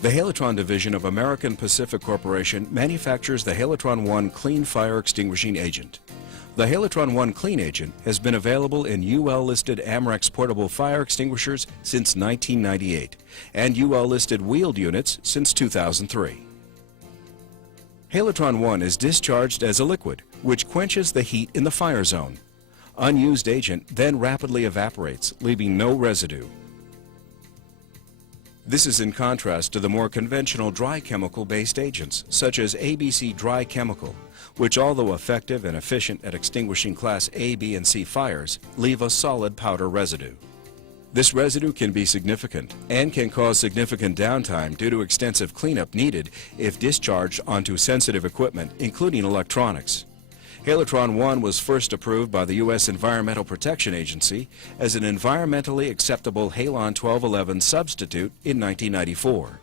The Halotron division of American Pacific Corporation manufactures the Halotron I Clean Fire Extinguishing Agent. The Halotron I Clean Agent has been available in UL-listed Amrex portable fire extinguishers since 1998 and UL-listed wheeled units since 2003. Halotron I is discharged as a liquid, which quenches the heat in the fire zone. Unused agent then rapidly evaporates, leaving no residue. This is in contrast to the more conventional dry chemical-based agents, such as ABC Dry Chemical, which, although effective and efficient at extinguishing Class A, B, and C fires, leave a solid powder residue. This residue can be significant and can cause significant downtime due to extensive cleanup needed if discharged onto sensitive equipment, including electronics. Halotron I was first approved by the U.S. Environmental Protection Agency as an environmentally acceptable Halon 1211 substitute in 1994.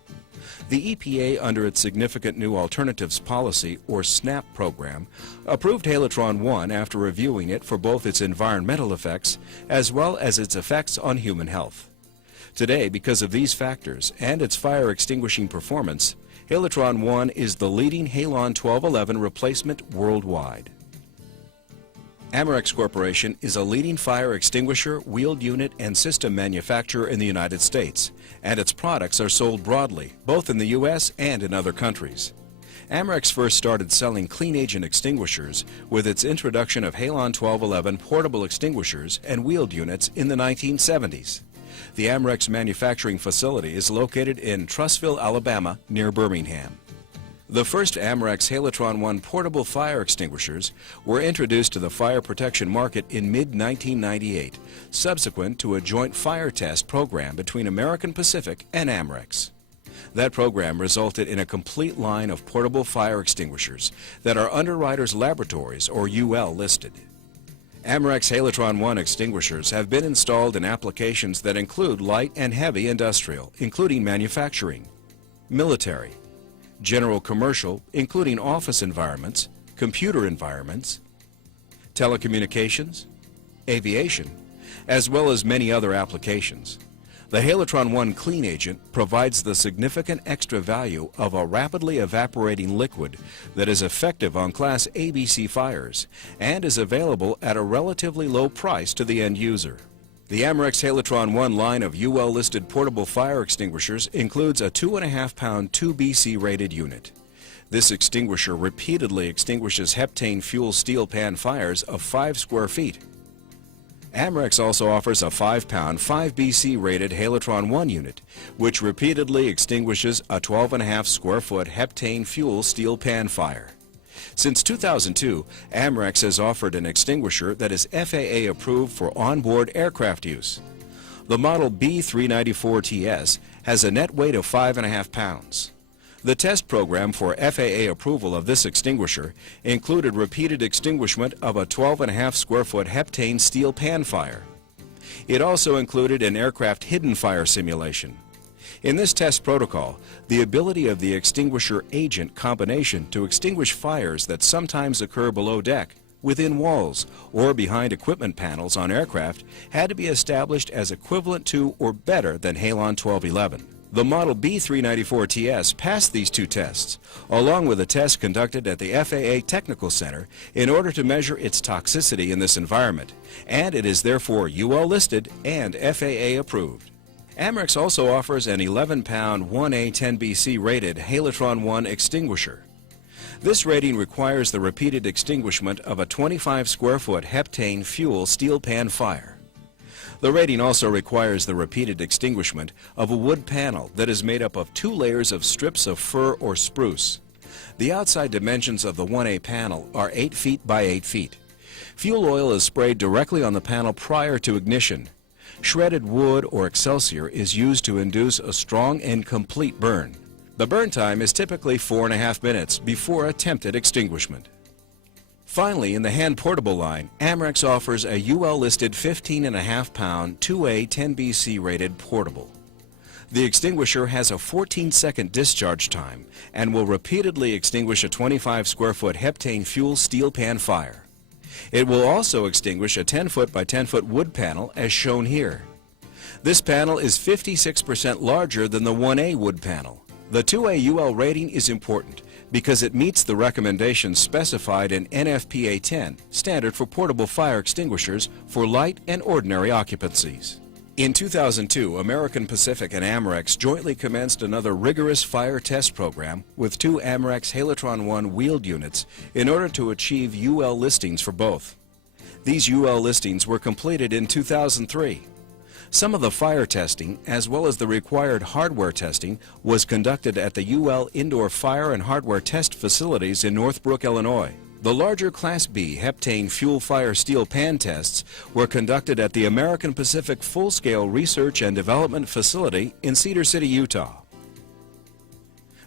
The EPA, under its Significant New Alternatives Policy, or SNAP program, approved Halotron I after reviewing it for both its environmental effects as well as its effects on human health. Today, because of these factors and its fire extinguishing performance, Halotron I is the leading Halon 1211 replacement worldwide. Amrex Corporation is a leading fire extinguisher, wheeled unit, and system manufacturer in the United States, and its products are sold broadly, both in the U.S. and in other countries. Amrex first started selling clean agent extinguishers with its introduction of Halon 1211 portable extinguishers and wheeled units in the 1970s. The Amrex manufacturing facility is located in Trussville, Alabama, near Birmingham. The first Amrex Halotron I portable fire extinguishers were introduced to the fire protection market in mid-1998, subsequent to a joint fire test program between American Pacific and Amrex. That program resulted in a complete line of portable fire extinguishers that are Underwriters Laboratories, or UL, listed. Amrex Halotron I extinguishers have been installed in applications that include light and heavy industrial, including manufacturing, military, general commercial, including office environments, computer environments, telecommunications, aviation, as well as many other applications. The Halotron I Clean Agent provides the significant extra value of a rapidly evaporating liquid that is effective on Class ABC fires and is available at a relatively low price to the end user. The Amrex Halotron I line of UL-listed portable fire extinguishers includes a 2.5-pound 2BC rated unit. This extinguisher repeatedly extinguishes heptane fuel steel pan fires of 5 square feet. Amrex also offers a 5-pound 5BC rated Halotron I unit, which repeatedly extinguishes a 12.5 square foot heptane fuel steel pan fire. Since 2002, Amrex has offered an extinguisher that is FAA approved for onboard aircraft use. The model B394TS has a net weight of 5.5 pounds. The test program for FAA approval of this extinguisher included repeated extinguishment of a 12.5 square foot heptane steel pan fire. It also included an aircraft hidden fire simulation. In this test protocol, the ability of the extinguisher agent combination to extinguish fires that sometimes occur below deck, within walls, or behind equipment panels on aircraft had to be established as equivalent to or better than Halon 1211. The model B394TS passed these two tests, along with a test conducted at the FAA Technical Center in order to measure its toxicity in this environment, and it is therefore UL listed and FAA approved. Amrex also offers an 11-pound 1A 10BC rated Halotron I extinguisher. This rating requires the repeated extinguishment of a 25 square foot heptane fuel steel pan fire. The rating also requires the repeated extinguishment of a wood panel that is made up of 2 layers of strips of fir or spruce. The outside dimensions of the 1A panel are 8 feet by 8 feet. Fuel oil is sprayed directly on the panel prior to ignition. Shredded wood or excelsior is used to induce a strong and complete burn. The burn time is typically 4.5 minutes before attempted extinguishment. Finally, in the hand-portable line, Amrex offers a UL-listed 15.5-pound 2A 10BC rated portable. The extinguisher has a 14-second discharge time and will repeatedly extinguish a 25 square foot heptane fuel steel pan fire. It will also extinguish a 10-foot by 10-foot wood panel as shown here. This panel is 56% larger than the 1A wood panel. The 2A UL rating is important because it meets the recommendations specified in NFPA 10, standard for portable fire extinguishers for light and ordinary occupancies. In 2002, American Pacific and Amerex jointly commenced another rigorous fire test program with two Amerex Halotron I wheeled units in order to achieve UL listings for both. These UL listings were completed in 2003. Some of the fire testing, as well as the required hardware testing, was conducted at the UL Indoor Fire and Hardware Test Facilities in Northbrook, Illinois. The larger Class B heptane fuel fire steel pan tests were conducted at the American Pacific Full-Scale Research and Development Facility in Cedar City, Utah.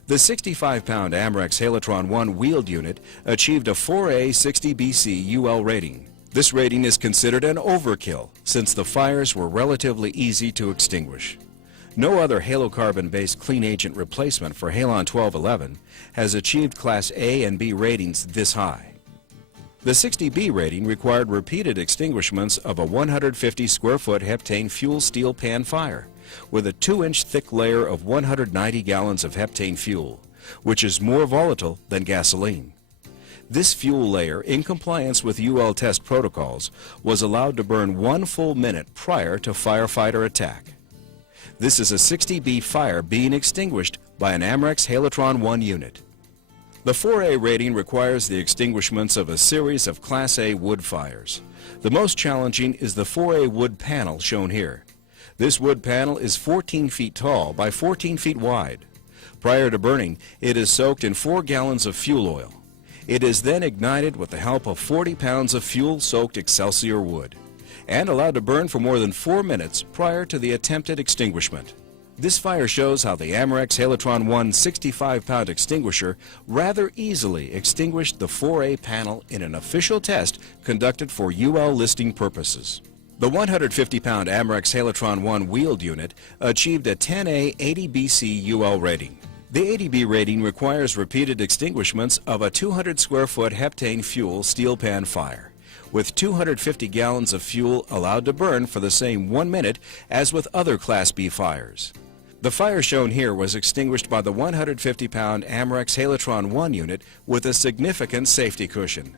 The 65-pound Amerex Halotron I wheeled unit achieved a 4A 60BC UL rating. This rating is considered an overkill since the fires were relatively easy to extinguish. No other halocarbon-based clean agent replacement for Halon 1211 has achieved Class A and B ratings this high. The 60B rating required repeated extinguishments of a 150 square foot heptane fuel steel pan fire with a 2-inch thick layer of 190 gallons of heptane fuel, which is more volatile than gasoline. This fuel layer, in compliance with UL test protocols, was allowed to burn 1 full minute prior to firefighter attack. This is a 60B fire being extinguished by an Amerex Halotron I unit. The 4A rating requires the extinguishments of a series of Class A wood fires. The most challenging is the 4A wood panel shown here. This wood panel is 14 feet tall by 14 feet wide. Prior to burning, it is soaked in 4 gallons of fuel oil. It is then ignited with the help of 40 pounds of fuel-soaked Excelsior wood and allowed to burn for more than 4 minutes prior to the attempted extinguishment. This fire shows how the Amerex Halotron I 65-pound extinguisher rather easily extinguished the 4A panel in an official test conducted for UL listing purposes. The 150-pound Amerex Halotron I wheeled unit achieved a 10A 80BC UL rating. The 80B rating requires repeated extinguishments of a 200 square foot heptane fuel steel pan fire, with 250 gallons of fuel allowed to burn for the same 1 minute as with other Class B fires. The fire shown here was extinguished by the 150-pound Amerex Halotron I unit with a significant safety cushion.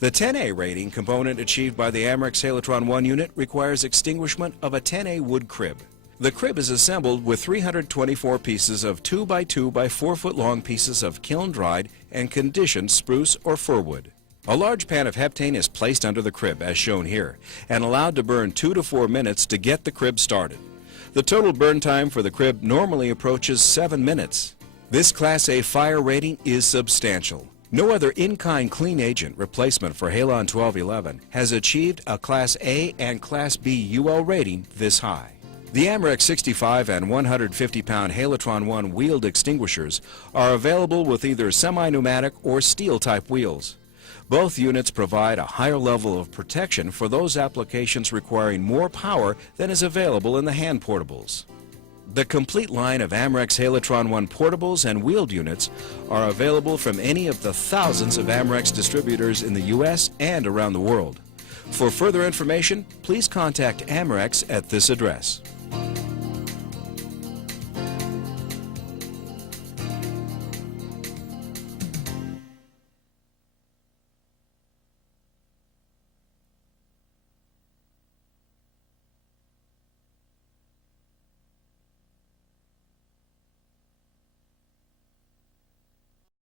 The 10A rating component achieved by the Amerex Halotron I unit requires extinguishment of a 10A wood crib. The crib is assembled with 324 pieces of 2 by 2 by 4 foot long pieces of kiln-dried and conditioned spruce or fir wood. A large pan of heptane is placed under the crib, as shown here, and allowed to burn 2 to 4 minutes to get the crib started. The total burn time for the crib normally approaches 7 minutes. This Class A fire rating is substantial. No other in-kind clean agent replacement for Halon 1211 has achieved a Class A and Class B UL rating this high. The Amerex 65 and 150-pound Halotron I wheeled extinguishers are available with either semi-pneumatic or steel-type wheels. Both units provide a higher level of protection for those applications requiring more power than is available in the hand portables. The complete line of Amerex Halotron I portables and wheeled units are available from any of the thousands of Amerex distributors in the U.S. and around the world. For further information, please contact Amerex at this address.